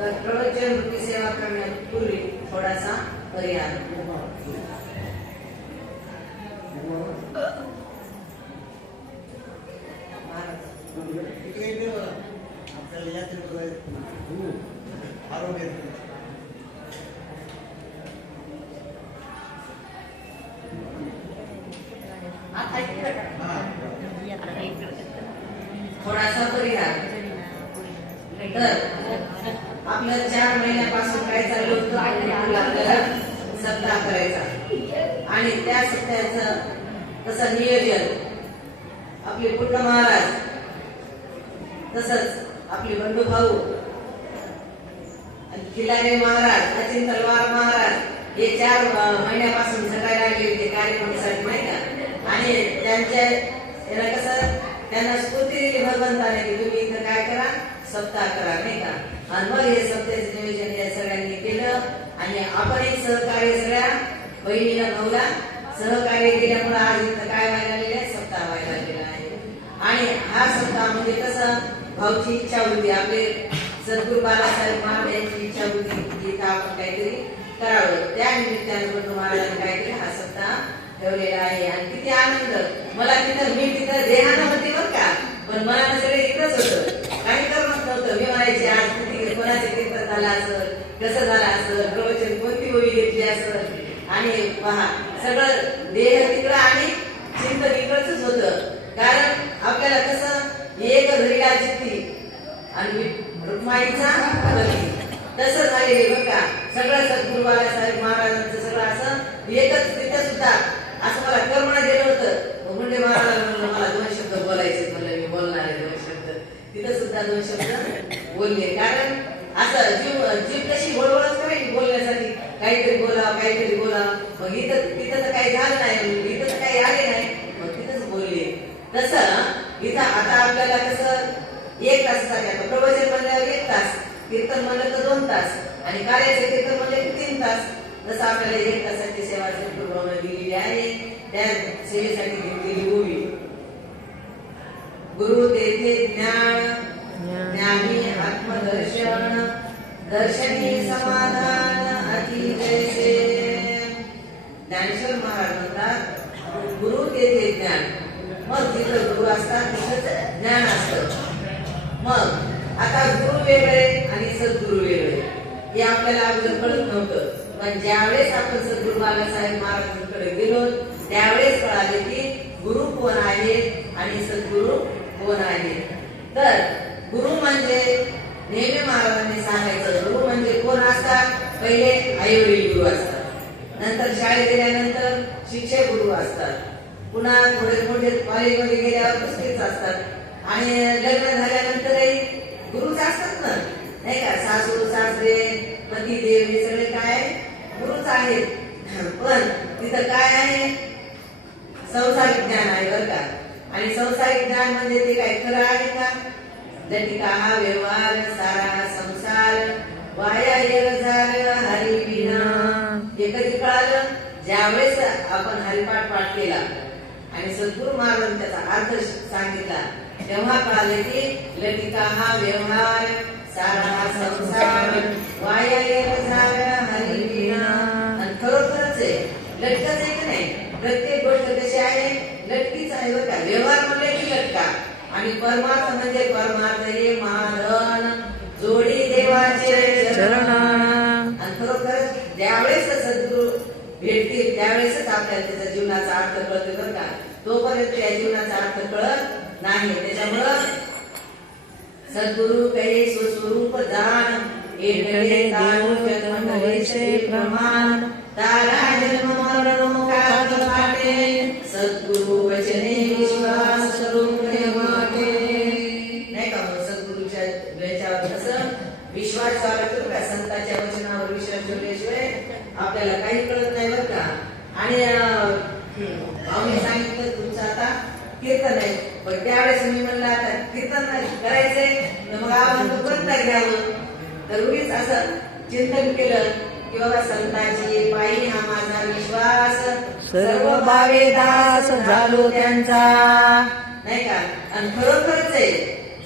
तर प्रवचन वृत्ती सेवा करण्यापूर्वी थोडासा परिहार. आपल्याला यात्रेत आरोग्य थोडासा परिहार. तर आपलं 4 महिन्यापासून काय चालू होतं, आपल्याला सप्ताह करायचा आणि त्या सप्ताहाचं तसं नियोजन आपले पुट्ट महाराज, तसंच आपले बंधू भाऊ खिलारे महाराज, सचिन तलवार महाराज हे 4 महिन्यापासून झटायला लागले होते कार्यक्रमासाठी, नाही का. आणि त्यांच्या याला कसं त्यांना स्फूर्ती दिली भगवंताने की तुम्ही इथं काय करा, सप्ताह करा, नाही का. आणि मग हे सप्ताहाचं नियोजन या सगळ्यांनी केलं आणि आपणही सहकार्य सगळ्या बहिणीला भाऊला सहकार्य केल्यामुळे आज इथं काय व्हायला लागलेलं आहे, सप्ताह व्हायला लागलेला आहे. आणि हा सप्ताह म्हणजे कसं भाऊची इच्छा होती, आपले सद्गुरू बाळासाहेब महाराज यांची इच्छा होती की इथं आपण काहीतरी करावं. त्या निमित्तानं बंधू महाराजांनी काय केलं, हा सप्ताह ठेवलेला आहे. आणि किती आनंद मला तिथं, मी तिथं देहानं होती बरं का, पण मनानं सगळे इकडंच होतं, काही करमत नव्हतं. मी म्हणायचे आज किती कोणाचे कीर्तन झालं असेल, कसं झालं असेल, प्रवचन कोणती ओळी घेतली असेल. आणि पहा सगळं देह तिकडं आणि चिंतन इकडचंच होतं. कारण आपल्याला कसं एक घरीला चित्ती आणि रुक्माईचा पती तसं झालेले बरं का. सगळं सद्गुरू बाळासाहेब महाराजांचं सगळं असं एकच. तिथं सुद्धा असं मला कर्मणा गेलं होतं. मुंडे महाराज म्हणलं मला 2 शब्द बोलायचे, म्हणलं मी बोलणार आहे 2 शब्द. तिथं सुद्धा 2 शब्द बोलले. कारण असं जीव कशी बळबळच करायची बोलण्यासाठी, काहीतरी बोलावं काहीतरी बोलावं. मग तिथं तर काही झालं नाही, इथं तर काही आले नाही, मग तिथंच बोलले. तसं इथं आता आपल्याला कसं 1 तासासाठी, आता प्रवचन म्हणल्यावर 1 तास, कीर्तन म्हणलं तर 2 तास आणि कार्याचे कीर्तन म्हणले की 3 तास. जसं आपल्याला 1 तासाची सेवा सद्गुरूंनी दिलेली आहे, त्या सेवेसाठी घेतलेली होवी. गुरु तेथे ज्ञान, ज्ञानी आत्मदर्शन, दर्शनी समाधान अति जैसे. ज्ञानेश्वर महाराज म्हणतात गुरु तेथे ज्ञान. मग जिथं गुरु असतात तिथंच ज्ञान असतं. मग आता गुरु वेगळे आणि सद्गुरु वेगळे हे आपल्याला अगोदर कळत नव्हतं. पण ज्यावेळेस आपण सद्गुरू बाळासाहेब महाराजांकडे गेलो त्यावेळेस कळाले की गुरु कोण आहे आणि सद्गुरू कोण आहे. तर गुरु म्हणजे नेहमी महाराजांनी सांगायचं, गुरु म्हणजे कोण असतात, पहिले आईवडील गुरु असतात, नंतर शाळेत गेल्यानंतर शिक्षक गुरु असतात, पुन्हा थोडे मोठे कॉलेजमध्ये गेल्यावर पुस्तकेच असतात आणि लग्न झाल्यानंतरही गुरुच असतात ना, नाही का. सासू सासरे पतिदेव हे सगळे काय गुरुच आहेत. पण तिथं काय आहे, संसारिक ज्ञान आहे बरं का. आणि संसारिक ज्ञान म्हणजे ते काय खरं आहे का. जटिका हा व्यवहार सारा संसार वाया झाल हरी विना. हे कधी कळालं, ज्यावेळेस आपण हरिपाठ पाठ केला आणि सद्गुरू महाराजांनी त्याचा अर्थ सांगितला तेव्हा कळाले की लटिका हा व्यवहार सारा संसार वाया झाल हरी विना. आणि खरोखरच आहे, लटकच आहे की नाही. प्रत्येक गोष्ट कशी आहे, लटकीच आहे बरं का. व्यवहार म्हणले की लटका आणि परमार्थ म्हणजे परमार्थ हे महाधन जोडी देवाचे चरण. आणि खरोखर ज्यावेळेस सद्गुरू भेटतील त्यावेळेसच आपल्याला त्याच्या जीवनाचा अर्थ कळतो बरं का. तोपर्यंत त्या जीवनाचा अर्थ कळत नाही. त्याच्यामुळं सद्गुरू काही स्वस्वरूप जाण एडले तारू जन्म वैसे प्रमाण तारा जन्म मरण मुखात वाटे सद्गुरू वचने विश्वास स्वरूप वाटे. नाही का. सद्गुरूच्या याच्यावर कसं विश्वास ठेवायचा का, संतांच्या वचनावर विश्वास ठेवल्याशिवाय आपल्याला काही कळत नाही बरं का. आणि आम्ही सांगितलं तुमचं आता कीर्तन आहे, पण त्यावेळेस मी म्हणलं आता कीर्तन करायचंय मग आपण कोणता घ्यावं. तर उगीच असं चिंतन केलं की बाबा संतांची पायी हा माझा विश्वास सर्व भावे दास झालो त्यांचा, नाही का. आणि खरोखरच आहे,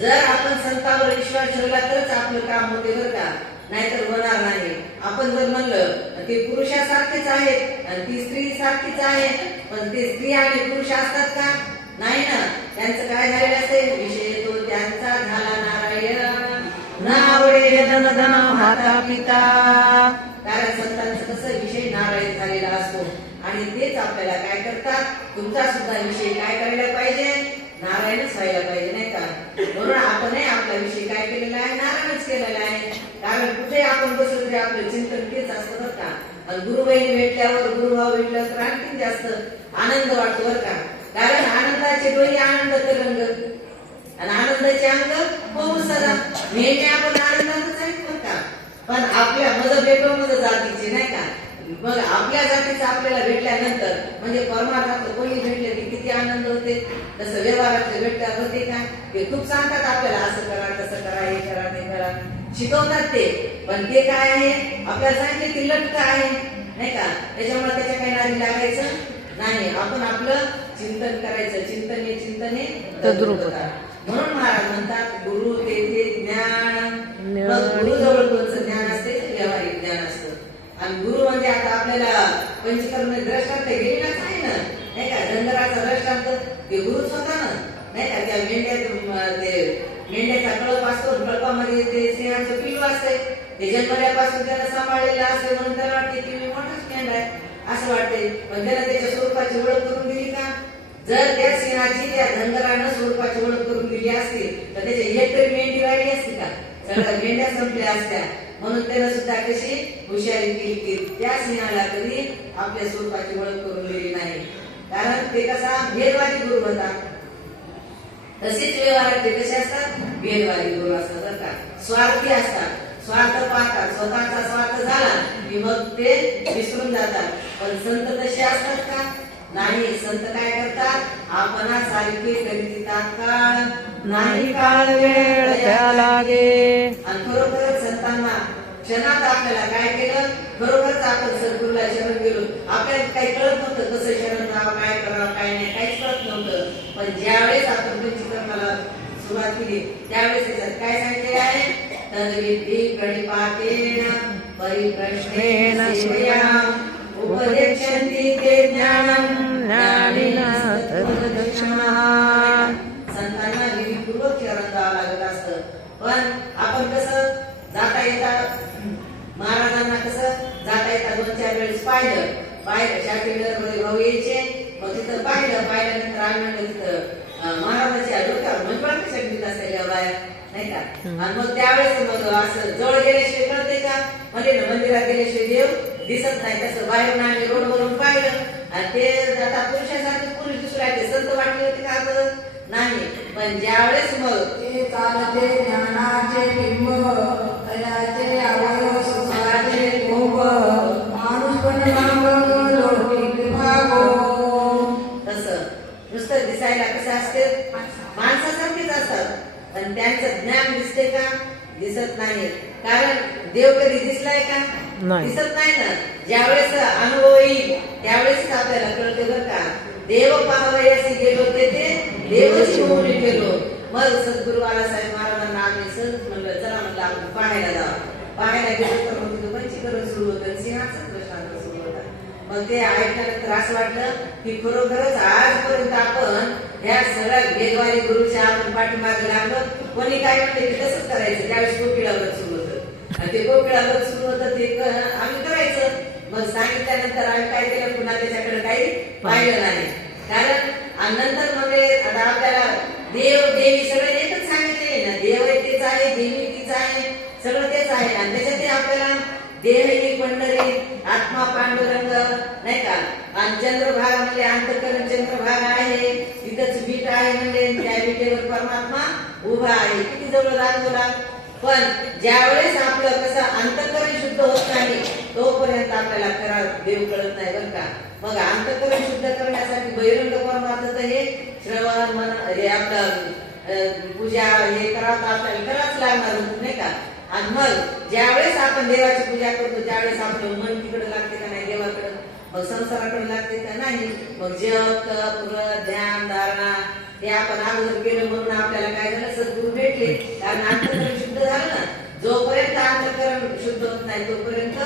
जर आपण संतांवर विश्वास ठेवला तरच आपलं काम होते बरं का. नाहीतर होणार नाही. आपण जर म्हणलं ते पुरुषासारखेच आहेत आणि ती स्त्री सारखीच आहे, पण ते स्त्री आणि पुरुष असतात का? नाही ना. त्यांचं काय झालेलं असेल? विषय तो त्यांचा झाला नारायण, नावडे धन धन माता पिता. कारण संतांचं कसं विषय नारायण झालेला असतो आणि तेच आपल्याला काय करतात, तुमचा सुद्धा विषय काय करायला पाहिजे, नारायणच व्हायला पाहिजे, नाही का? म्हणून आपणही आपला विषय काय केलेला आहे, नारायणच केलेला आहे. कारण कुठे आपण बसलो तरी आपलं चिंतन तेच असतं बरं का. आणि गुरुबहिणी भेटल्यावर, गुरुभाव भेटल्यावर तर आणखी जास्त आनंद वाटतो बरं का. कारण आनंदाचे डोळे आनंद तरंग आणि आनंदाचे अंग होऊ सदा. नेहमी आपण आनंदातच आहेत बरं का. पण आपल्या मज भेटो मज जातीचे, नाही का? मग आपल्या जातीचं आपल्याला भेटल्यानंतर म्हणजे परमार्थात कोणी भेटले की किती आनंद होते. तसं व्यवहारातले भेटल्यावर होते का, ते खूप सांगतात आपल्याला, असं करा तसं करा, हे करा ते करा, शिकवतात ते. पण ते काय आहे, आपल्याला सांगितले की लटकं आहे, नाही का? त्याच्यामुळे त्याच्या काही नादी लागायचं नाही. आपण आपलं चिंतन करायचं. चिंतने तद्रूपता. म्हणून महाराज म्हणतात गुरु तेथे ज्ञान. मग गुरु जवळ कोणचं ज्ञान असते, व्यावहारिक ज्ञान असतं. आणि गुरु म्हणजे आता आपल्याला पंचकर्म दृष्टांत गेलेलाच आहे ना, नाही का? धनगराचा दृष्टांत ते गुरुच होता ना, नाही का? त्या मेंढ्याचा कळप असतो, कळपामध्ये ते सिंहाचं पिल्लू असते, ते जन्मल्यापासून त्याला सांभाळलेलं असते, म्हणून त्याला वाटते की मी मोठाच मेंढा आहे असं वाटते. पण त्याला त्याच्या स्वरूपाची ओळख करून दिली का? जर त्या सिंहाची त्या धनगरानं स्वरूपाची ओळख करून दिली असती तर त्याची एक तरी मेंढी राहिली असती का? सगळ्या मेंढ्या संपल्या असत्या. म्हणून त्याला सुद्धा कशी हुशारी केली की त्या सिंहाला कधी आपल्या स्वरूपाची ओळख करून दिली नाही. कारण ते कसा भेदवादी गुरु होता. तसेच व्यवहाराचे कसे असतात, भेदवादी गुरु असतात बरं का. स्वार्थी असतात, स्वार्थ पाहतात, स्वतःचा स्वार्थ झाला की मग ते विसरून जातात. पण संत तसे असतात का? नाही. संत काय करतात, आपणा सारखे करीत तात्काळ नाही काळ वेळ त्या लागे. आणि खरोखरच संतांना क्षणात आपल्याला काय केलं, खरोखरच आपण सद्गुरूला शरण गेलो. आपल्याला काही कळत नव्हतं कसं शरण राहावं, काय करावं, काय नाही, काहीच कळत नव्हतं. पण ज्यावेळेस आपण पंचकर्माला सुरुवात केली त्यावेळेस त्याच्यात काय सांगितले आहे, तद्विधी गणिपातेन परिप्रश्नेन सेवयाम उपदेक्षन्ति ते ज्ञानं ज्ञानिनः तद्दक्षिणः. संतांना विधिपूर्वक शरण जावं लागत असतं. पण आपण कसं जाता येता, महाराजांना कसं जाता येता 2-4 वेळेस पाहिलं शाखेमध्ये भाऊ यायचे, मग तिथं पाहिल्यानंतर आम्ही म्हणलं तिथं महाराजाच्या डोक्यावर मंजुळा कशा घेत असलेल्या बाया, नाही का? आणि मग त्यावेळेस मग असं जवळ गेल्याशिवाय कळते का? म्हणजे मंदिरात गेल्याशिवाय देव दिसत नाही. तसं बाहेरून आम्ही रोडवरून पाहिलं आणि ते आता पुरुषासारखे पुरुष दिसू लागले. संत वाटले होते का? करत नाही. पण ज्यावेळेस मग ते चालते ज्ञानाचे बिंब, तयाचे अवयव सुखाचे कोप, माणूस पण मागं लौकिक भागो. तसं नुसतं दिसायला कसं असते, माणसासारखेच असतात. पण त्यांचं ज्ञान दिसते का? दिसत नाही. कारण देव कधी दिसलाय का? दिसत नाही ना. ज्यावेळेस अनुभव येईल त्यावेळेस आपल्याला कळते बरं का. देव पाहावयासी गेलो ते देवच होऊन गेलो. मग सद्गुरू बाळासाहेब महाराजांना आम्ही सहज म्हणलं चला म्हणलं आपण पाहायला जावं. पाहायला गेलो तर मग तिथं पंचकर्म सुरू होतं, सिंहाचा दृष्टांत सुरू होता. मग ते ऐकल्यानंतर असं वाटलं की खरोखरच आजपर्यंत आपण ह्या सगळ्या भेदवादी गुरुच्या आपण पाठीमागे लागलो. कोणी काय म्हणते की तसंच करायचं. ज्यावेळेस कोकिळाव्रत सुरू होतं आणि ते कोकिळाव्रत सुरू होतं ते आम्ही करायचं. मग सांगितल्यानंतर आम्ही काय केलं, पुन्हा त्याच्याकडे काही पाहिलं नाही. कारण नंतर म्हणजे आता आपल्याला देव देवी सगळं एकच सांगितले ना. देव तेच आहे, देवी तीच आहे, सगळं तेच आहे. आणि त्याच्यात आपल्याला देह ही पंढरी, आत्मा पांडुरंग, नाही का? आणि चंद्रभागा म्हणजे अंतःकरण चंद्रभाग आहे, तिथंच बीट आहे म्हणजे त्या बीटेवर परमात्मा उभा आहे. किती जवळ दाखवला. पण ज्यावेळेस आपलं कसं अंतःकरण शुद्ध होत नाही तोपर्यंत आपल्याला खरा देव कळत नाही बरं का. मग अंतःकरण शुद्ध करण्यासाठी बहिरंग परमार्थाचं हे श्रवण मन हे आपलं पूजा हे करावं आपल्याला करावंच लागणार नाही का. आणि मग ज्यावेळेस आपण देवाची पूजा करतो त्यावेळेस आपलं मन तिकडे लागते का नाही देवाकडे, मग संसाराकडे लागते का नाही. मग जप तप व्रत ध्यान धारणा हे आपण अगोदर केलं म्हणून आपल्याला काय झालं, सद्गुरू भेटले. कारण अंतःकरण शुद्ध झालं ना. जोपर्यंत अंतःकरण शुद्ध नाही तोपर्यंत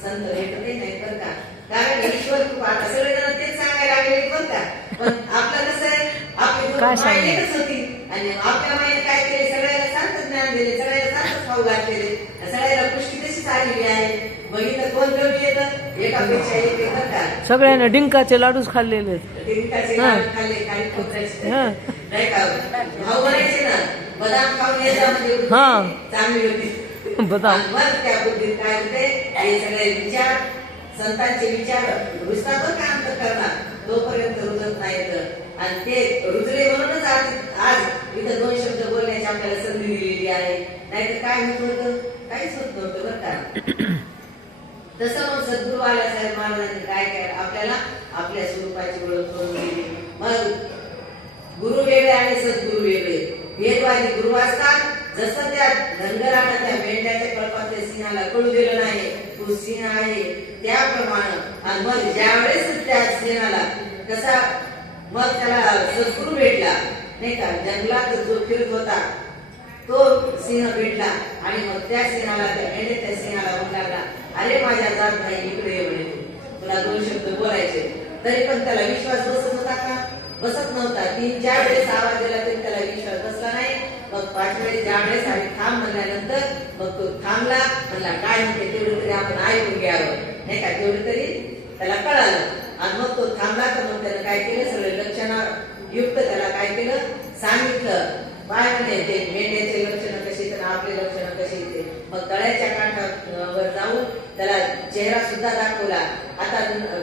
संत भेटते नाही बरं का. कारण ईश्वर कृपा आता सगळेजण तेच सांगायला लागले बरं का. पण आपलं कसं आहे आपली काय माय एकच होती आणि आपल्या माईने काय केले सगळ्याला शांत ज्ञान दिले सगळ्याला शांत खाऊ घातलेले सगळ्याला पुष्टी तशीच आलेली आहे. बघितलं कोण कमी येतं एकापेक्षा एक येतं का. सगळ्याने डिंकाचे लाडूच खाल्लेले आहेत. डिंकाचे हा. लाडू खाल्ले काही खोबऱ्याचे हा. नाही का भाऊ म्हणायचे ना बदाम खाऊन येता म्हणजे बुद्धी हा. चांगली होती. बदाम. आणि मग त्या बुद्धीत काय होते हे सगळे विचार संतांचे विचार रुजतावर काम करणार तोपर्यंत रुजत नाहीत. आणि ते रुजले म्हणूनच आज इथं 2 शब्द बोलण्याची आपल्याला संधी दिलेली आहे. नाहीतर काय होत होतं काहीच होत नव्हतं बरं का. तसं मग सद्गुरू बाळासाहेब महाराजांनी काय केलं आपल्याला आपल्या स्वरूपाची ओळख करून दिली. मग गुरु वेगळे आणि सद्गुरू वेगळे भेदवादी गुरु असतात. जसं त्या धनगरानं त्या मेंढ्याच्या कळपातल्या सिंहाला कळू दिलं नाही तू सिंह आहे त्याप्रमाणे. आणि मग ज्यावेळेस त्या सिंहाला कसा मग त्याला सद्गुरू भेटला नाही का जंगलात जो फिरत होता तो सिंह भेटला आणि मग त्या सिंहाला त्या मेंढ्याच्या सिंहाला म्हणला अरे माझ्या जात नाही इकडे ये म्हणे तुला 2 शब्द बोलायचे. तरी पण त्याला विश्वास बसत होता का बसत नव्हता. 3-4 वेळेस आवाज दिला तरी त्याला विश्वास बसला नाही. मग 5 वेळेस ज्या वेळेस आम्ही थांब म्हणल्यानंतर मग तो थांबला म्हणला काय म्हणते तेवढं तरी आपण ऐकून घ्यावं नाही का तेवढं तरी त्याला कळालं. आणि मग तो थांबला तर मग त्यानं काय केलं सगळे लक्षणायुक्त त्याला काय केलं सांगितलं काय म्हणे ते मेंढ्याचे लक्षणं कशी तर आपले लक्षणं कशी ते. मग तळ्याच्या काठावर जाऊन त्याला चेहरा सुद्धा दाखवला. आता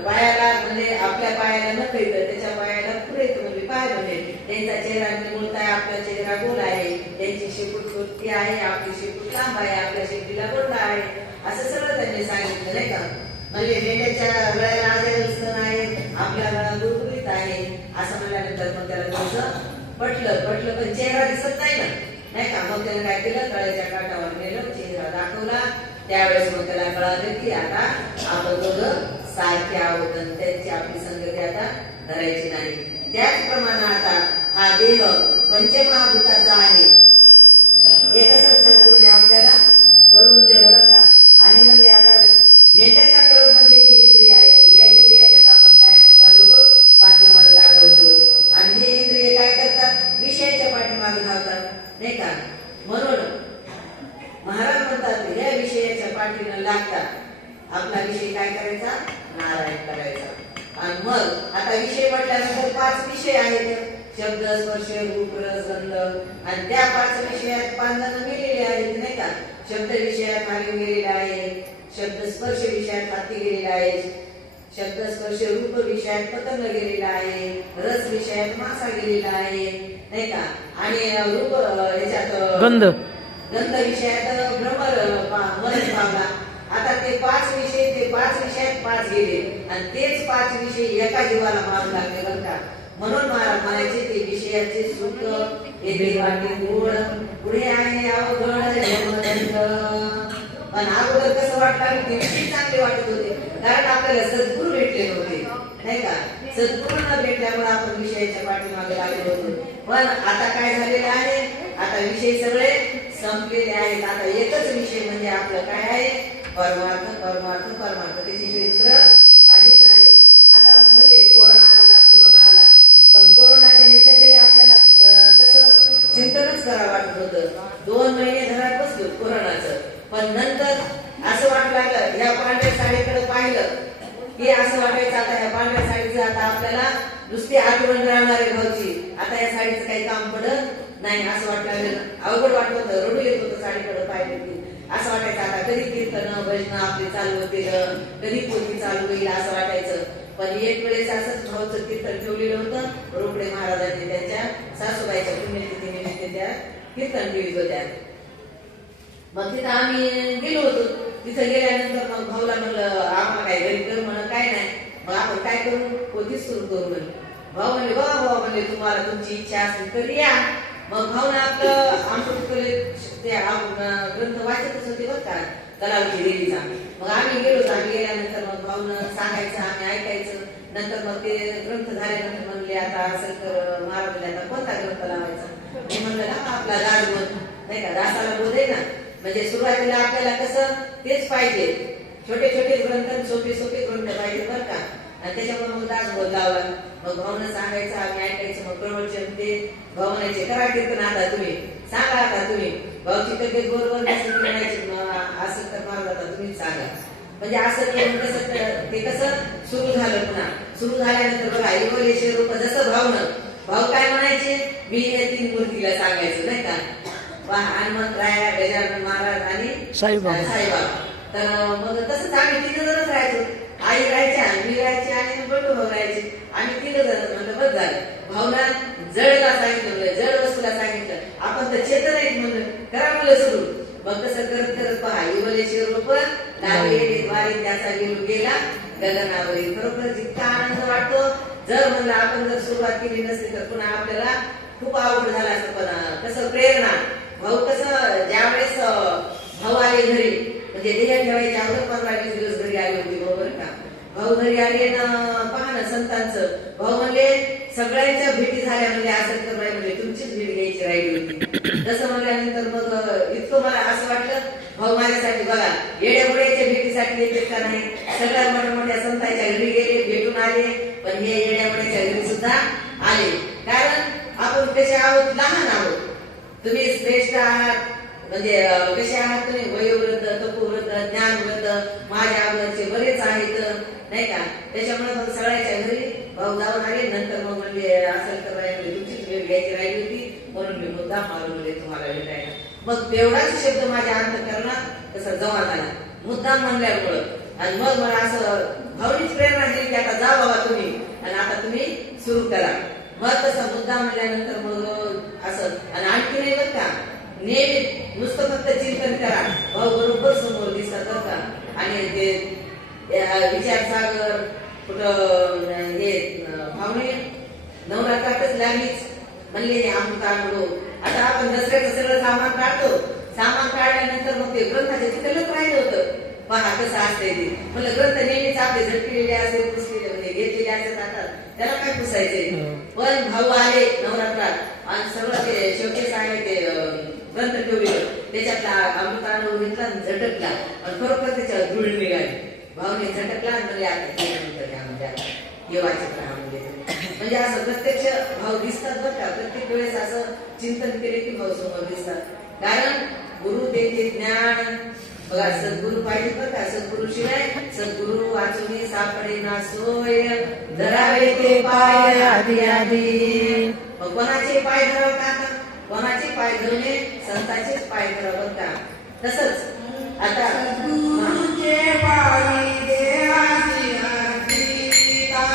पायाला म्हणजे आपल्या पायाला न कळतं त्याच्या पायाला पुढे म्हणजे पाय म्हणजे त्यांचा चेहरा निमुळता आहे आपला चेहरा गोल आहे त्यांची शेपूट छोटी आहे आपली शेपूट लांब आहे आपल्या शेपटीला गोंडा आहे असं सगळं त्यांनी सांगितलं नाही का. म्हणजे मेंढ्याच्या गळ्याला आजही स्तन आहे आपल्या गळा गुळगुळीत आहे असं म्हणल्यानंतर मग त्याला थोडंसं पटलं पण चेहरा दिसत नाही ना नाही का. मग त्याने काय केलं तळ्याच्या काठावर नेलं चेहरा दाखवला. त्यावेळेस मग त्याला कळालं की आता आपण दोघं सारखे आहोत आणि त्यांची आपली संगती आता धरायची नाही. त्याचप्रमाणे आता हा देह पंचमहाभूताचा आहे हे कसं सद्गुरूने आपल्याला कळवून दिलं बरं का. आणि म्हणजे आता मेंढ्याचा कळून म्हणजे ही इंद्रिय आहे या इंद्रियाच्यात आपण काय झालो होतो पाठीमागे लागलो होतो. आणि हे इंद्रिय काय करतात विषयाच्या पाठीमागे धावतात नाही का. म्हणून महाराज म्हणतात या विषयाच्या पाठीनं लागतात आपला विषय काय करायचा नारायण करायचा. आणि मग आता विषय म्हटल्यानंतर 5 विषय आहेत शब्द स्पर्श रूप रस गंध. आणि त्या 5 विषयात 5 जण गेलेले आहेत नाही का. शब्द विषयात मागे गेलेला आहे शब्द स्पर्श विषयात हाती गेलेला आहे शब्द स्पर्श रूप विषयात पतंग गेलेला आहे रस विषयात मासा गेलेला आहे नाही का. आणि रूप ह्याच्यात गंध विषयात भ्रमर मनच पावला. आता ते 5 विषय ते 5 विषयात 5 गेले आणि तेच 5 विषय एका जीवाला मारू लागले बरं का. म्हणून महाराज म्हणायचे ते विषयाचे सुख येते वाटे गोड पुढे आहे अवघड जन्मदंड. पण अगोदर कसं वाटलं की विषय चांगले वाटत होते कारण आपल्याला सद्गुरू भेटले नव्हते नाही का. सद्गुरू न भेटल्यामुळे आपण विषयाच्या पाठीमागे लागलो होतो. पण आता काय झालेलं आहे आता विषय सगळे संपलेले आहेत. आता एकच विषय म्हणजे आपलं काय आहे परमार्थ परमार्थ परमार्थ त्याची दुसरं काहीच नाही. आता म्हणजे कोरोना आला पण कोरोनाच्या ह्याच्यातही आपल्याला कसं चिंतनच करावं वाटत होतं. 2 महिने घरात बसलो कोरोनाचं. पण नंतर असं वाटू लागलं या पांढऱ्या साडीकडे पाहिलं की असं वाटायचं आता या पांढऱ्या साडीचं आता आपल्याला नुसती आठवण राहणार आहे भाऊची आता या साडीचं काही काम पडत नाही असं वाटलं. अवघड वाटत होतं रडू येत होतं साडीकडे पाहिलं की असं वाटायचं आता कधी कीर्तन भजन आपले चालू होतील कधी पोथी चालू होईल असं वाटायचं. पण एक वेळेस असंच भाऊचं कीर्तन ठेवलेलं होतं रोकडे महाराजांनी त्यांच्या सासूबाईच्या पुण्यतिथीनिमित्त त्या कीर्तन ठेवीत होत्या. मग तिथं आम्ही गेलो होतो. तिथं गेल्यानंतर मग भाऊला म्हणलं आम्हाला काय घरी करू म्हणून काय नाही मग आपण काय करू पोथीच सुरू करू म्हणलं. भाऊ म्हणले भाऊ म्हणले तुम्हाला तुमची इच्छा असली तर या. मग भाऊनं आपलं आमचं ते ग्रंथ वाचतच होते बरं का तलावची देवीचा. मग आम्ही गेलो आम्ही गेल्यानंतर मग भाऊनं सांगायचं आम्ही ऐकायचं. नंतर मग ते ग्रंथ झाल्यानंतर म्हणले आता असं कर महाराज आता कोणता ग्रंथ लावायचा. मी म्हणलं ना आपला दासबोध नाही का दासाला बोध आहे ना म्हणजे सुरुवातीला आपल्याला कसं तेच पाहिजे, छोटे छोटे ग्रंथ, सोपे सोपे ग्रंथ पाहिजे बरं का. आणि त्याच्यामुळे मग दासबोध लावला. मग भाऊनं सांगायचं, आम्ही ऐकायचं. मग प्रवचन ते भाऊ म्हणायचे, करा कीर्तन आता तुम्ही, सांगा आता तुम्ही. भाऊची तब्येत बरोबर नसेल की म्हणायची, असं तर मला आता तुम्हीच सांगा. म्हणजे असं करून कसं ते कसं सुरू झालं. पुन्हा सुरू झाल्यानंतर बघा इवलेशे रूप जसं भाऊ काय म्हणायचे, मी या 3 मूर्तीला सांगायचं नाही का, हनुमंतराया, गजानन महाराज आणि साईबाबा. तर मग तसंच आम्ही 3 जणच राहायचो. आई राहायच्या, मी राहायचे आणि बंडू भाऊ राहायचे. आम्ही 3 जण. म्हणलं बस झालं. भाऊला जडला सांगितलं, जड वस्तूला सांगितलं, आपण तर चेतन आहेत म्हणलं, करा मुलं सुरू. मग तसं करत करत पहा इवलेशे रूप लागले वारी त्याचा गेला गगनावरी. खरोखर जितका आनंद वाटतो, जर म्हणलं आपण जर सुरुवात केली नसती तर पुन्हा आपल्याला खूप अवघड झाला असं. पण कसं प्रेरणा, भाऊ कसं ज्यावेळेस भाऊ आले घरी, म्हणजे देह ठेवायच्या अगोदर 15-20 दिवस घरी आली होती भाऊ बरं का. भाऊ घरी आले ना, पहा ना संतांचं. भाऊ म्हणले सगळ्यांच्या भेटी झाल्या, म्हणजे असं तर नाही म्हणजे तुमचीच भेट घ्यायची राहिली होती. तसं म्हणल्यानंतर मग इतकं मला असं वाटलं, भाऊ माझ्यासाठी बघा येड्या मुड्याच्या भेटीसाठी येते का नाही. सगळ्या मोठ्या मोठ्या संतांच्या घरी गेले, भेटून आले, पण हे येड्या मुड्याच्या घरी सुद्धा आले. कारण आपण कसे आहोत, लहान आहोत. तुम्ही श्रेष्ठ आहात, म्हणजे कसे आहात तुम्ही, वयोवृद्ध, तपोवृद्ध, ज्ञानवृद्ध, माझ्या अगोदरचे बरेच आहेत नाही का. त्याच्यामुळे मग सगळ्याच्या घरी भाऊ जाऊन आले. नंतर मग म्हणजे असेल तर राहिली तुमचीच भेट घ्यायची राहिली होती, म्हणून मी मुद्दा मारून म्हणजे तुम्हाला भेटायला. मग तेवढाच शब्द माझ्या अंतःकरणात तसा जमा झाला मुद्दाम म्हणल्यामुळं. आणि मग मला असं भावनीच प्रेरणा दिली की आता जा बाबा तुम्ही, आणि आता तुम्ही सुरू करा. मग तसा मुद्दा म्हणल्यानंतर मग असं. आणि आणखी नाही बरं का, नेहमी नुसतं फक्त चिंतन करा, भाऊ बरोबर समोर दिसतात बरं का. आणि ते विचारसागर कुठं हे भावने नवरात्रातच लागलीच म्हणले अमृत अनुभव. आता आपण दसऱ्याचं सगळं सामान काढतो, सामान काढल्यानंतर मग ते ग्रंथाचे तिथलंच राहिलं होतं. पहा कसं असतंय ते. म्हणलं ग्रंथ नेहमीच आपले झटकेलेले असेल, पुसलेले म्हणजे घेतलेले असेल, आता त्याला काय पुसायचंय. पण भाऊ आले नवरात्रात आणि सगळं ते शोकेस आहे ते ग्रंथ ठेवले, त्याच्यातला अमृतानुभव घेतला, झटकला आणि खरोखर त्याच्यावर धूळ निघाली. भाऊने झटकला आणि म्हणजे आता म्हणजे आता येवायचं राहा म्हणजे असं प्रत्यक्ष भाऊ दिसतात बरं का. प्रत्येक वेळेस असं चिंतन केले की भाऊ समोर दिसतात. कारण गुरु त्यांचे ज्ञान बघा, सद्गुरु पाहिजे बरं का. सद्गुरु शिवाय सद्गुरु वाचून सापडे ना सोय, धरावे ते पाय आधी आधी. मग कोणाचे पाय धरावं का, कोणाचे पाय धरणे, संतांचेच पाय धरावं का. तसंच आता गुरुचे पाय देवाची अर्पिता,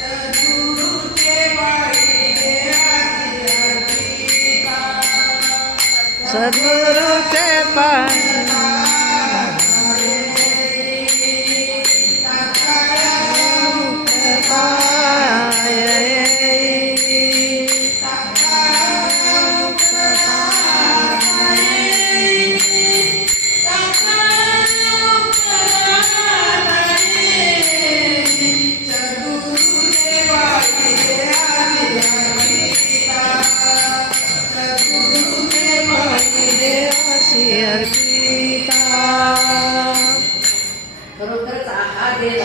सद्गुरुचे पाय देवाची अर्पिता, सद्गुरुचे पाय खरोखरच हा देव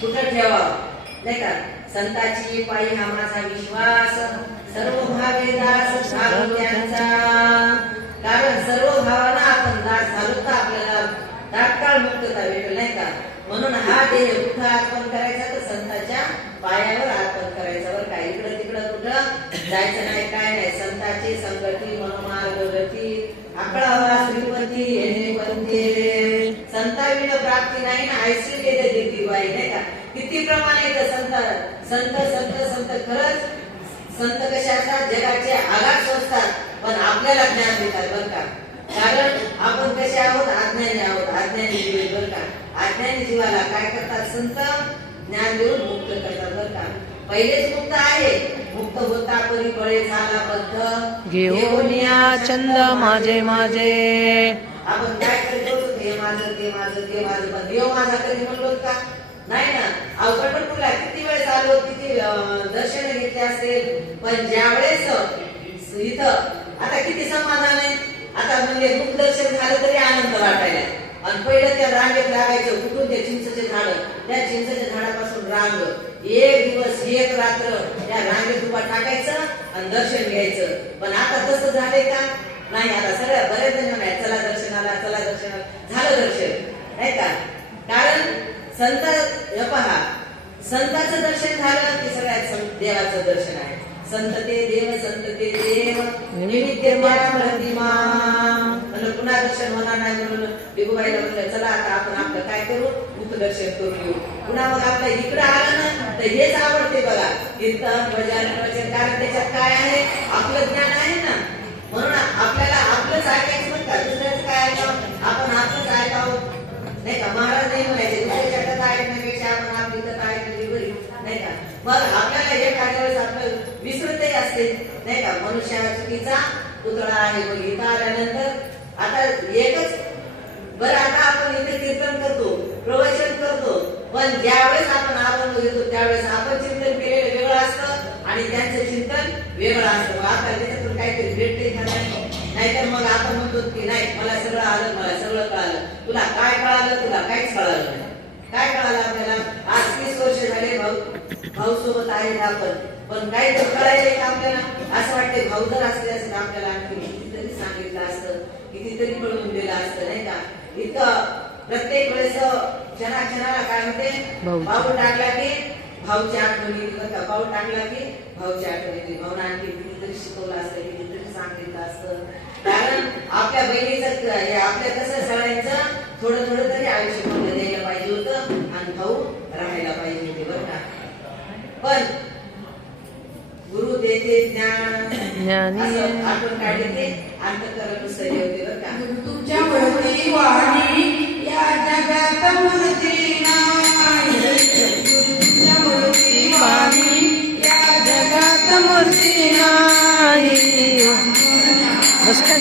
कुठं ठेवा नाही का. संताची पायी हा माझा विश्वास, सर्व भावे दास झालो त्यांचा. कारण सर्व भावांना आपण दास झालो तर आपल्याला तात्काळ मुक्तता भेटेल नाही का. म्हणून हा देह कुठं अर्पण करायचा तर संतांच्या पायावर अर्पण करायचा बरं का. इकडं तिकडं कुठं जायचं नाही, काय नाही. संतांची संगती मनोमार्ग गती, आकळावा श्रीपती येणे पंथे, संताविण प्राप्ती नाही ना ऐशी वेद देती बाई नाही का. किती प्रमाण येतं संत संत संत संत. खरंच संत कशाचा, जगाचे आघात सोसतात पण आपल्याला ज्ञान देतात बरं का. कारण आपण कसे आहोत, अज्ञानी आहोत, अज्ञानी जीव बरं का. अज्ञानी जीवाला काय करतात संत, ज्ञान देऊन मुक्त करतात बरं का. पहिलेच मुक्त आहे, मुक्त होता परी बळे झाला बद्ध, घेऊन या चंद माझे माझे. आपण काय करतो, ते माझं ते माझं ते माझं, पण देव माझा कधी म्हणलो का नाही ना. पंढरपूरला किती वेळेस आलो, किती दर्शन घेतले असेल, पण ज्या वेळेस इथं आता किती समाधान आहे. आता म्हणजे मुख दर्शन झालं तरी आनंद वाटायला. आणि पहिलं त्या रांगेत लागायचं कुठून ते चिंचेचे झाड, त्या चिंचेच्या झाडापासून रांग, एक दिवस एक रात्र त्या रांगेत उभा टाकायचं आणि दर्शन घ्यायचं. पण आता तसं झालंय का? नाही. आता सगळ्या बरेच जण म्हणाय चला दर्शनाला, चला दर्शनाला. झालं दर्शन नाही का? कारण संत पहा, संतांचं दर्शन झालं की सगळ्यात देवाचं दर्शन आहे. संत ते देव, संत ते देव, निमित्त प्रतिमा. पुन्हा दर्शन होणार नाही म्हणून बिगुबाईला म्हणलं चला आता आपण आपलं काय करू, मुखदर्शन करून घेऊ. पुन्हा मग आपल्या इकडं आलं ना तर हेच आवडते बघा, कीर्तन भजन प्रवचन. कारण त्याच्यात काय आहे, आपलं ज्ञान आहे ना. म्हणून आपल्याला आपलंच ऐकायचं बरं का, दुसऱ्याच काय ऐकावं, आपण आपलंच ऐकावं नाही का. महाराज नाही म्हणायचे दुसऱ्याच्या कथा ऐकण्यापेक्षा आपण आपली कथा ऐकली बरी नाही का. मग आपल्याला एखाद्या वेळेस आपलं विसरतही असते नाही का. मनुष्या चुकीचा पुतळा आहे. मग इथं आल्यानंतर आता एकच बरं, आता आपण इथे कीर्तन करतो, प्रवचन करतो, पण ज्यावेळेस आपण आनंद घेतो त्यावेळेस आपण चिंतन केलेलं वेगळं असतं आणि त्यांचं चिंतन वेगळं असतं. मग आपल्याला त्याच्यातून काहीतरी भेटते का नाहीतर मग आपण म्हणतो की नाही मला सगळं आलं, मला सगळं कळालं. तुला काय कळालं? तुला काहीच कळालं नाही. काय कळालं आपल्याला? आज 30 वर्ष झाले भाऊ सोबत आहे आपण, पण काहीतरी कळायलंय का आपल्याला? असं वाटतंय भाऊ जर असले असेल आपल्याला आणखी कितीतरी सांगितलं असतं, कितीतरी कळून दिलं असतं नाही का. इथं प्रत्येक वेळेस क्षणाक्षणाला काय म्हणते, भाऊ टाकला की भाऊची आठवण येते बरं का. भाऊ टाकला की भाऊची आठवण येते. भाऊना आणखी कितीतरी शिकवलं असतं, कितीतरी सांगितलं असतं. कारण आपल्या बहिणीचं आपल्या कसं सगळ्यांचं थोडं थोडं तरी आयुष्य द्यायला पाहिजे होतं आणि भाऊ राहायला पाहिजे होते बरं का. पण गुरु देते ज्ञान, असं आठवण काढले ते अंतःकरण सजले होते बरं का. तुमच्या मूर्ती वाणी या जगात मूर्ती नाही, तुमच्या मूर्ती वाणी या जगात मूर्ती नाही. बस का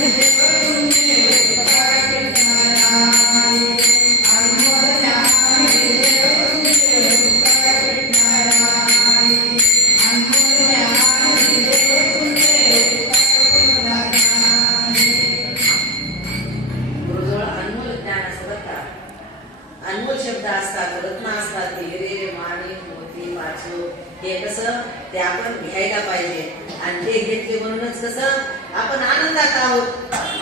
अनमोल शब्द असतात, रत्न असतात, हिरे माणिक मोती पाचू. हे कसं ते आपण घ्यायला पाहिजे आणि ते घेतले म्हणूनच कसं आपण आनंदात आहोत.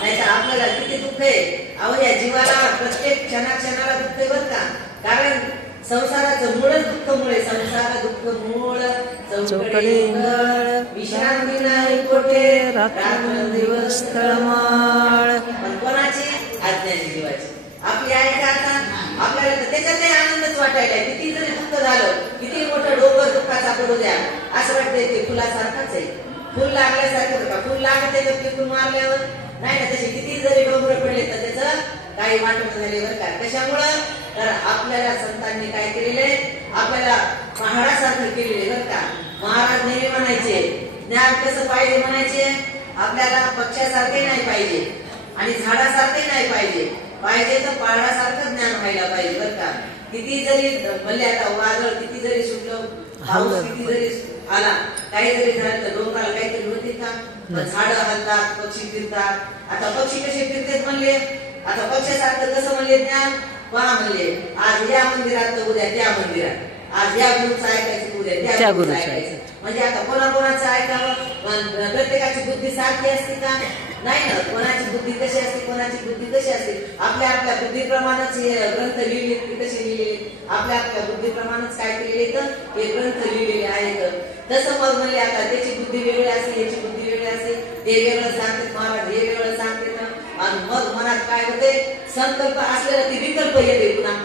नाहीतर आपल्याला किती दुःख आहे अहो, या जीवाला प्रत्येक क्षणाक्षणाला दुःख आहे बरं का. कारण संसाराचं मूळच दुःख मुळे. संसार दुःख मूळ चौकडे विश्रांती नाही कोठे, रात्र दिवस तळमळ. पण कोणाची? अज्ञानी जीवाची. आपली आहे का आता? आपल्याला त्याच्यातही आनंदच वाटायला. किती जरी दुःख झालं, किती मोठं डोंगर दुःखाचा पडू द्या, असं वाटतंय ते फुलासारखंच आहे. फुल लागल्यासारखं का? फुल लागत आहे तर पिकून मारल्यावर नाही ना. तसे किती जरी डोंगर पडले तर त्याचं काही वाटत झाले बरं का. कशामुळं? तर आपल्याला संतांनी काय केलेले, आपल्याला पहाडासारखं केलेले बरं का. महाराज नेहमी म्हणायचे ज्ञान कसं पाहिजे म्हणायचे, आपल्याला पक्षासारखे नाही पाहिजे आणि झाडासारखे नाही पाहिजे. पाहिजे तर पहाडासारखं ज्ञान व्हायला पाहिजे बरं का. किती जरी भले आता वादळ किती जरी सुटलं, पाऊस किती जरी आला, काही जरी झालं तर डोंगराला काहीतरी होते का? झाडं हलतात, पक्षी फिरतात. आता पक्षी कसे फिरतात म्हणले, आता पक्षासारखं कसं म्हणले ज्ञान पहा म्हणले, आज या मंदिरात तर उद्या त्या मंदिरात, आज या गुरुचं ऐकायचं उद्या त्या गुरुचं ऐकायचं. म्हणजे आता कोणाकोणाचं ऐकावं? प्रत्येकाची बुद्धी सारखी असते का? नाही ना. कोणाची बुद्धी कशी असते, कोणाची बुद्धी कशी असते. आपल्या आपल्या बुद्धीप्रमाणेच हे ग्रंथ लिहिलेत की कसे लिहिलेले, आपल्या आपल्या बुद्धीप्रमाणेच काय केलेले तर हे ग्रंथ लिहिलेले आहेत. तसं मग म्हणले आता त्याची बुद्धी वेगळी असते, याची बुद्धी वेगळी असते. ते वेगळं सांगतात महाराज, हे वेगळं सांगतात. आणि मग मनात काय होते, संकल्प असलेला ती विकल्प येते. पुन्हा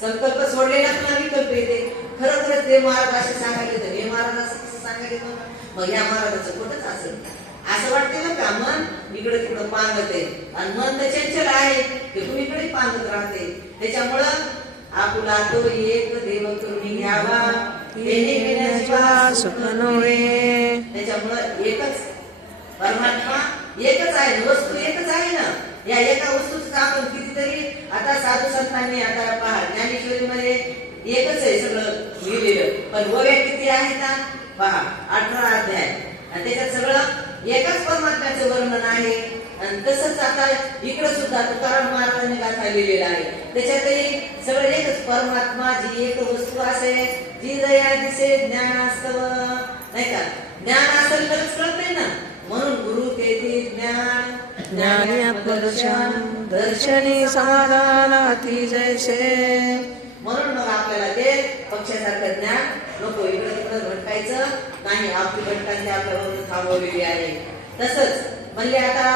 संकल्प सोडलेला पुन्हा विकल्प येते. खरोखरच ते महाराज असे सांगायचे तर हे महाराज असं कसं सांगायचे, मग या महाराजाचं कुठंच असेल असं वाटते ना का. मन इकडे तिकडं पांगत आहे आणि मन तर चंचल आहे, ते कुणीकडे पांगत राहते. त्याच्यामुळं आपुला तो एक देव करून घ्यावा, सुख नव्हे. त्याच्यामुळं एकच परमात्मा एकच आहे, वस्तू एकच आहे ना. या एका वस्तूच आपण कितीतरी आता साधू संतांनी आता पहा ज्ञानेश्वरी मध्ये एकच आहे सगळं लिहिलेलं, पण वव्या किती आहेत ना पहा, 18 अध्याय आणि त्याच्यात सगळं एकाच परमात्म्याचं वर्णन आहे. आणि तसंच आता इकडे सुद्धा तुकाराम महाराजांनी गाथा लिहिलेला आहे. त्याच्यातही सगळं एकच, परमात्मा जी एक वस्तू असे जी दया दिसे ज्ञानास्तव, नाही का? ज्ञान असेल तरच कळत नाही ना. म्हणून गुरु तेथे ज्ञान ज्ञानी आत्मदर्शन दर्शनी समाधान अति जैसे. म्हणून मग आपल्याला ते पक्षासारखं ज्ञान नको, इकडे तिकडे भटकायचं नाही. आपली भटकांची आपल्याबरोबर थांबवलेली आहे. तसंच म्हणजे आता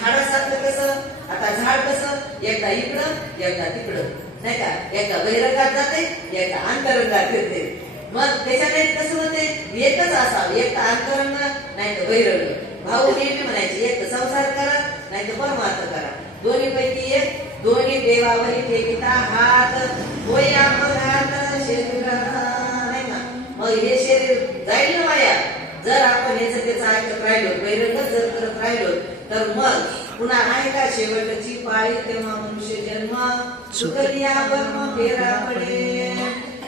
झाडासारखं कसं, आता झाड कसं एकदा इकडं एकदा तिकडं, नाही का? एकदा बहिरंगात जाते एकदा अंतरंगात फिरते. मग त्याच्याने कसं होते, एकच असावं, एक तर अंतरंग नाही तर बहिरंग. भाऊ नेहमी म्हणायचे एक तर संसार करा नाही तर परमार्थ करा, दोन्ही पैकी एक. दोन्ही देवावरी ठेविता हात होय अपघात शरीराला, नाही का? मग हे शरीर जाईल ना वाया जर आपण याचं त्याचं ऐकत राहिलो, बहिरंगच जर करत राहिलो तर मग पुन्हा आहे का शेवटची पाळी तेव्हा मनुष्य जन्म चुकलिया कर्म फेरा पडे.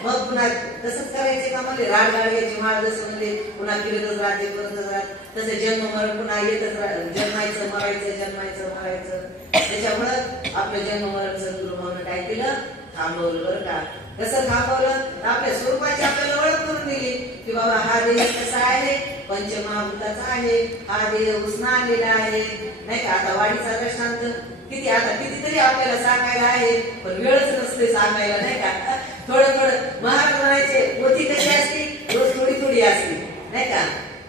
मग पुन्हा तसंच करायचे का? म्हणजे राड गाडग्याची माळ जसं म्हणजे पुन्हा फिरतच राहते परतच राहते, तसं जन्म मरण पुन्हा येतच जन्मायचं मरायचं जन्मायचं मरायचं. त्याच्यामुळं आपलं जन्म मरण सद्गुरु म्हणून काय केलं, थांबवलं. बरं का? कसं थांबवलं? आपल्या स्वरूपाची आपल्याला ओळख करून दिली की बाबा हा देह कसा आहे, पंचमहाभूताचा आहे, हा देह उष्णालेला आहे, नाही का? आता वाढीचा दृष्टांत किती, आता कितीतरी आपल्याला सांगायला आहे पण वेळच नसते सांगायला, नाही का? थोडं थोडं महाराज म्हणायचे पोथी कशी असते, रोज थोडी थोडी असते, नाही का?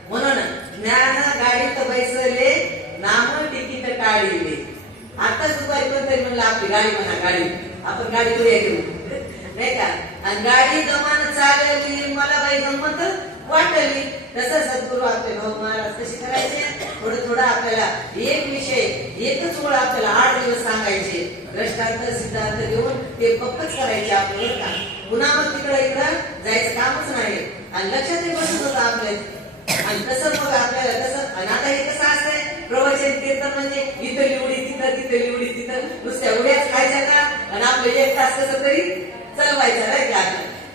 म्हणून ज्ञान गाडीत बैसले नाम तिकीट काढिले. आताच दुपारी कोणतरी म्हणलं आपली गाडी म्हणा, गाडी आपण गाडी थोडी घेऊ, नाही का? आणि गाडी गमान चालली मला बाई गंमत वाटली. तसं सद्गुरु आपले भाऊ महाराज कसे करायचे, थोडं थोडं आपल्याला एक विषय एकच वेळ आपल्याला 8 दिवस सांगायचे, दृष्टांत सिद्धांत देऊन ते पक्कच करायचे आपल्याला, का? पुन्हा मग तिकडं इकडं जायचं कामच नाही. आणि लक्षातही बसत होतं आपल्या. आणि तसं मग आपल्याला कसं, आणि आता हे कसं असतंय प्रवचन कीर्तन म्हणजे इथं लिवडी तिथं, तिथं लिवडी तिथं, नुसत्या उड्याच खायच्या का आणि आपलं 1 तास कसं तरी चलवायचं, नाही का?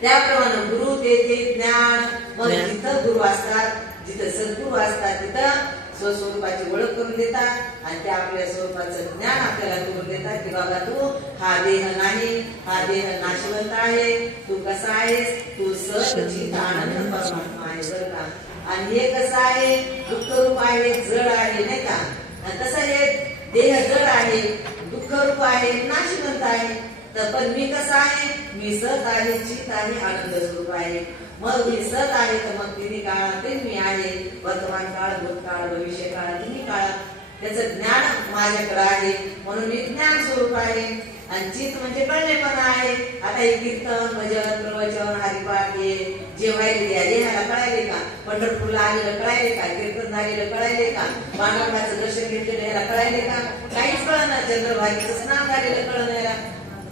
त्याप्रमाणे गुरु तेथे ज्ञान. मग जिथं गुरु असतात, जिथं सद्गुरु असतात तिथं स्वस्वरूपाची ओळख करून देतात आणि त्या आपल्या स्वरूपाचं ज्ञान आपल्याला करून देतात की बाबा तू हा देह नाही, हा देह नाशवंत आहे, तू कसा आहेस, तू सचित आनंद परमात्मा आहेस. बरं का? आणि हे कसं आहे, दुःख रूप आहे, जड आहे, नाही का? आणि तसं हे देह जड आहे, दुःख रूप आहे, नाशवंत आहे. तर पण मी कसं आहे, मी सत आहे, चित आहे, आनंद स्वरूप आहे. मग मी सत आहे तर मग तिन्ही काळातही मी आहे, वर्तमान काळ, भूतकाळ, भविष्य काळ, तिन्ही काळात त्याचं ज्ञान माझ्याकडे आहे म्हणून मी ज्ञान स्वरूप आहे. आणि चित म्हणजे कळणेपणा आहे. आता हे कीर्तन, भजन, प्रवचन, हरिपाठ हे जे व्हायले आहे ह्याला कळायले का? पंढरपूरला आलेलं कळायले का? कीर्तन झालेलं कळायले का? पांडुरंगाचं दर्शन घेतलेलं ह्याला कळायले का? काहीच कळणार. चंद्रभागेचं स्नान झालेलं कळलं याला,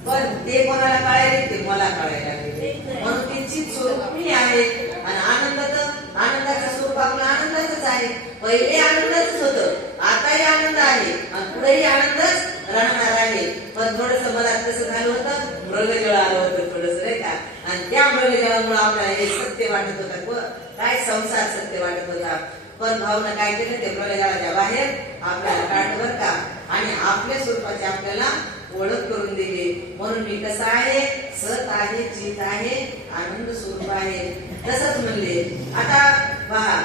पण ते कोणाला कळायले, ते मला कळायला लागले. म्हणून ते चित स्वरूप मी आहे. आणि आनंदाचं स्वरूप आपलं आनंदाचंच आहे. पहिले आनंदाचंच होतं, आताही आनंद आहे आणि पुढेही आनंदच राहणार आहे. पण थोडस मला कसं झालं होतं, मृगजळ आलं होतं थोडस, नाही का? आणि त्या मृगजळामुळे आपल्याला हे सत्य वाटत होतं, काय संसार सत्य वाटत होता. पण भावना काय केलं, ते मृगजळाच्या बाहेर आपल्याला काढलं बरं का? आणि आपल्या स्वरूपाची आपल्याला ओळख करून दिली. म्हणून मी कसं आहे, सत आहे, चित आहे, आनंद स्वरूप आहे. तसंच म्हणले. आता पहा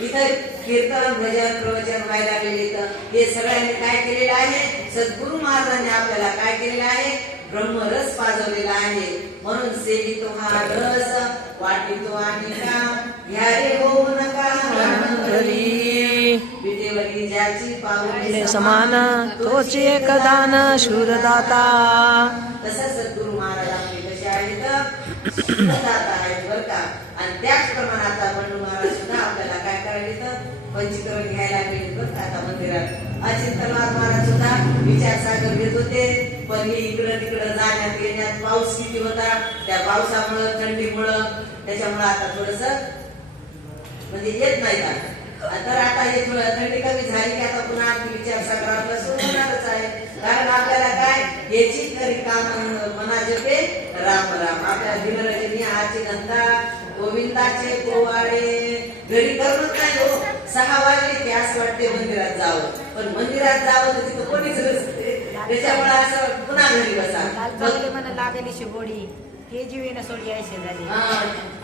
इथं कीर्तन, भजन, प्रवचन व्हायला लागलेले, तर हे सगळ्यांनी काय केलेलं आहे, सद्गुरु महाराजांनी आपल्याला काय केलेलं आहे, ब्रह्मरस पाजवलेला आहे. म्हणून सेवितो हा रस, वाटितो आणि का घ्या रे होऊ नका विटेवरी ज्याची पाऊले समान तोच एक दान शूरदाता. तसं सद्गुरु महाराज आपले कसे आहेत, शूरदाता आहेत बरं का? आणि त्याचप्रमाणे आता बंडू महाराज सुद्धा आपल्याला काय करायला येतं, पंचीकरण घ्यायला लागले बरं का? आता मंदिरात अचिंतनवाद महाराज सुद्धा विचार सागर घेत होते. पण हे इकडं तिकडं जाण्यात येण्यात पाऊस किती होता, त्या पावसामुळं, थंडीमुळं, त्याच्यामुळं आता थोडस म्हणजे येत नाही का? तर आता हे थोडं थंडी कमी झाली की आता पुन्हा विचार सागर आपला सुरू होणारच आहे. कारण आपल्याला काय, याची तरी काम मना जपे राम राम. आपल्याला दिनरजनी आची नंदा गोविंदाचे पोवाडे घरी करूनच नाही हो. 6 वाजले की असं वाटते मंदिरात जावं, पण मंदिरात जावं तर तिथं कोणीच नसते. त्याच्यामुळे असं पुन्हा घरी बसा. लालचावले म्हणा लागली शिगोडी हे जीवेनं सोडी ऐसे झाली.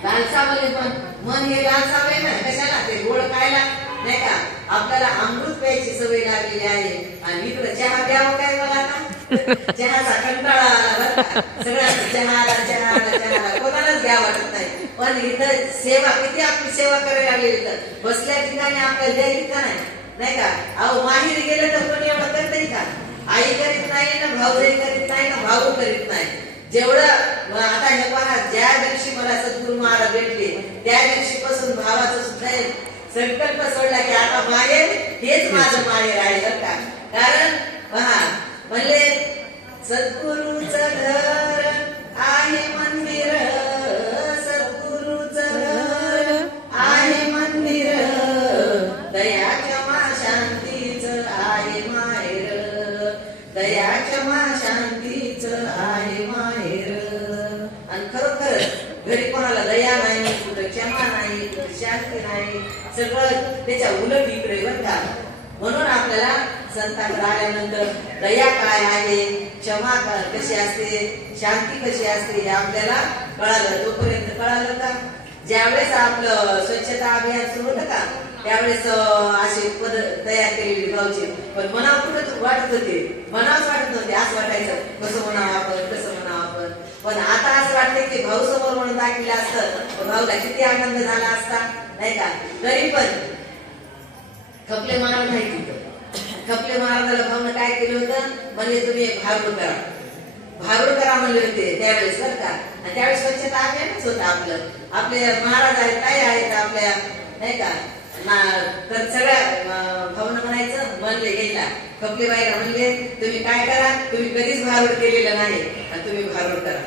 लालसावले पण मन हे लालसावले ना कशाला ते गोड खायला नाही का. आपल्याला अमृत प्यायची सवय लागलेली आहे आणि इकडे चहा प्यावं काय मला आता चहाचा कंटाळा आला बरं का. सगळ्यांना चहा कोणालाच घ्या वाटत नाही. पण इथं सेवा किती आपली सेवा करायला लागली. इथं बसल्या ठिकाणी आपल्याला द्यायची का नाही का. अहो माहेरी गेलं तर कोणी एवढं करतंय का. आई करीत नाही ना भाऊ करीत नाही ना भाऊ करीत नाही. जेवढं आता हे पहा ज्या दिवशी मला सद्गुरू महाराज भेटले त्या दिवशी पासून भावाचं सुद्धा संकल्प सोडला की आता माहेर हेच माझं माहेर आहे बरं का. कारण पहा म्हणले सद्गुरूचं घर आहे मंदिर, सद्गुरूचं घर आहे मंदिर, दया क्षमा शांतीच आहे माहेर, दया क्षमा शांतीच आहे माहेर. आणि खरोखर घरी कोणाला दया नाही, कुठं क्षमा नाही, कुठं शांती नाही, सगळं त्याच्या उलट इकडे बरं का. म्हणून आपल्याला संतांकडे आल्यानंतर दया काय आहे, क्षमा कशी असते, शांती कशी असते हे आपल्याला कळालं. तोपर्यंत कळालं का ज्यावेळेस आपलं स्वच्छता अभियान सुरू होतं का त्यावेळेस असे पद तयार केलेली भाऊची. पण मनावर कुठं वाटत होते, मनावच वाटत नव्हते. असं वाटायचं कसं म्हणावं आपण, कसं म्हणावं आपण. पण आता असं वाटतं की भाऊ समोर म्हणून दाखवलं असतं भाऊला किती आनंद झाला असता नाही का. तरी पण खपले महाराज नाही तिथं. खपले महाराजाला भाऊनं काय केलं होतं म्हणजे तुम्ही भारूड करा, भारूड करा म्हणले होते त्यावेळेस बरं का. आणि त्यावेळेस स्वच्छता अभियानच होतं आपलं. आपले महाराज आहेत काय आहेत आपल्या नाही का. तर सगळ्या भाऊनं म्हणायचं म्हणले गेला खपले बाईला म्हणले तुम्ही काय करा, तुम्ही कधीच भारूड केलेलं नाही आणि तुम्ही भारूड करा.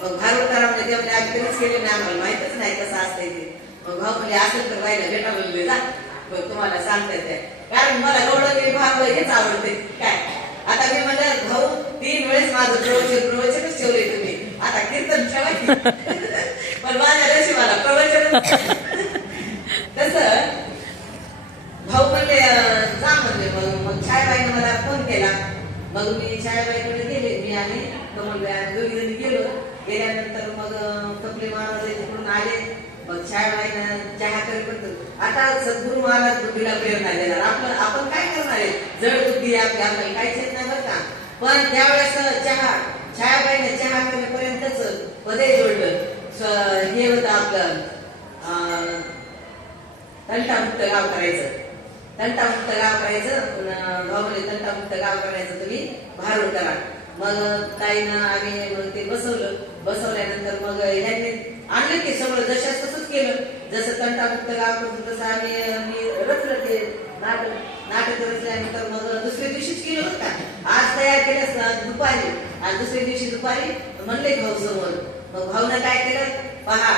मग भारूड करा म्हणजे ते म्हणजे आम्ही कधीच केले नाही, आम्हाला माहितच नाही कसं असतंय ते. मग भाऊ म्हणजे असेल तर बाईला भेटा म्हणले जा तुम्हाला सांगता येते. कारण मला गवळलेली भाव हेच आवडते काय. आता मी म्हणलं भाऊ 3 वेळेस माझं प्रवचनच ठेवले तुम्ही, आता कीर्तन ठेवायची पण माझ्या नशिबाला प्रवचन तसं भाऊ म्हणले जा म्हणले. मग छायाबाईने मला फोन केला. मग मी छायाबाईकडे गेले, मी आणि कमलबाई दोघी जणी गेलो. गेल्यानंतर मग कपले महाराज तिकडून आले. मग छायाबाईनं चहा करेपर्यंत आता सद्गुरू महाराज बुद्धीला प्रेरणा देणार. आपण काय करणार आहे, जड बुद्धी आपली आपल्याला काहीच येत नाही बरं का. पण त्यावेळेस छायाबाईने चहा करेपर्यंतच पदे जोडलं. हे होतं आपलं तंटामुक्त गाव करायचं, तंटामुक्त गाव करायचं. भाऊ म्हणजे तंटामुक्त गाव करायचं तुम्ही भारूड करा. मग ताईनं आम्ही मग ते बसवल्यानंतर मग ह्यांनी आणलं की सगळं जशाच तसंच केलं. जसं तंटामुक्त गाव करतो तसं आम्ही रचलं ते नाटक रचल्यानंतर मग दुसऱ्या दिवशीच केलं होतं का. आज तयार केलं दुपारी आणि दुसऱ्या दिवशी दुपारी म्हणले भाऊ समोर. मग भाऊनं काय केलं पहा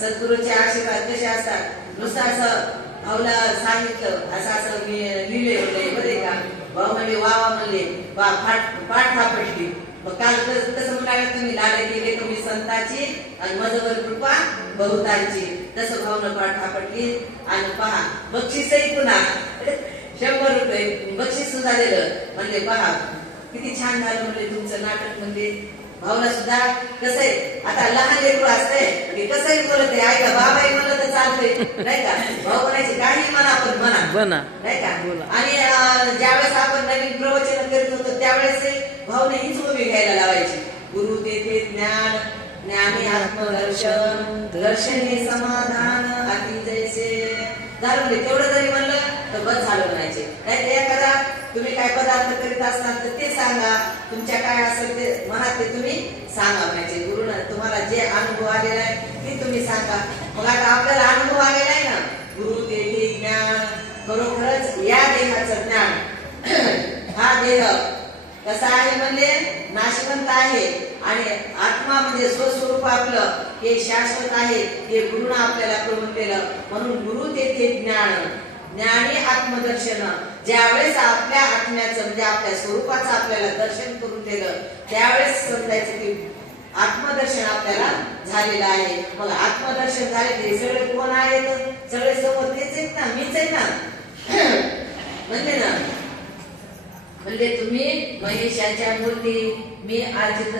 सद्गुरूचे आशीर्वाद कसे असतात. नुसतं असं भाऊला सांगितलं असं मी लिहिले म्हणले बरे का. भाऊ म्हणले वा म्हणले वा पाठ थापटली. मग काल कसं म्हणाला तुम्ही लाडे गेले तुम्ही संताची आणि मजवर कृपा बहुतांची. तसं भाऊनं पाठ थापटली. आणि पहा बक्षीसही पुन्हा 100 रुपये बक्षीस सुद्धा दिलं. म्हणले पहा किती छान झालं म्हणले तुमचं नाटक. म्हणजे भाऊला सुद्धा कसं आहे आता लहान लेकरू असतंय कसंही बोलत आहे ऐका बाबाही म्हणलं तर चालतंय नाही का. भाऊ म्हणायचे काही म्हणा पण म्हणा नाही का. आणि ज्यावेळेस आपण नवीन प्रवचन करीत होतो त्यावेळेस भाऊने हीच उभी घ्यायला लावायची. गुरु तेथे ज्ञान, ज्ञानी आत्मदर्शन, दर्शने समाधान अति जैसे झालं. तेवढं जरी म्हणलं तर बस झालं म्हणायचे. नाही एखादा तुम्ही काय पदार्थ करीत असताल तर ते सांगा, तुमच्या काय असेल ते मनात ते तुम्ही सांगा म्हणायचे. गुरुनं तुम्हाला जे अनुभव आलेला आहे ते तुम्ही सांगा. मग आता आपल्याला अनुभव आलेला आहे ना गुरु तेथे ज्ञान. खरोखरच या देहाचं ज्ञान हा देह कसा आहे म्हणजे नाशवंत आहे आणि आत्मा म्हणजे स्वस्वरूप आपलं हे शाश्वत आहे. हे गुरुनं आपल्याला करून केलं. म्हणून गुरु तेथे ज्ञान, ज्ञानी आत्मदर्शन. ज्यावेळेस आपल्या आत्म्याचं म्हणजे आपल्या स्वरूपाचं आपल्याला दर्शन करून दिलं त्यावेळेस समजायचं की आत्मदर्शन आपल्याला झालेलं आहे. मग आत्मदर्शन झाले ते सगळे कोण आहेत, सगळे समोर तेच आहेत ना, मीच आहे ना म्हणजे ना. म्हणजे तुम्ही महेशाच्या मूर्ती मी अर्चित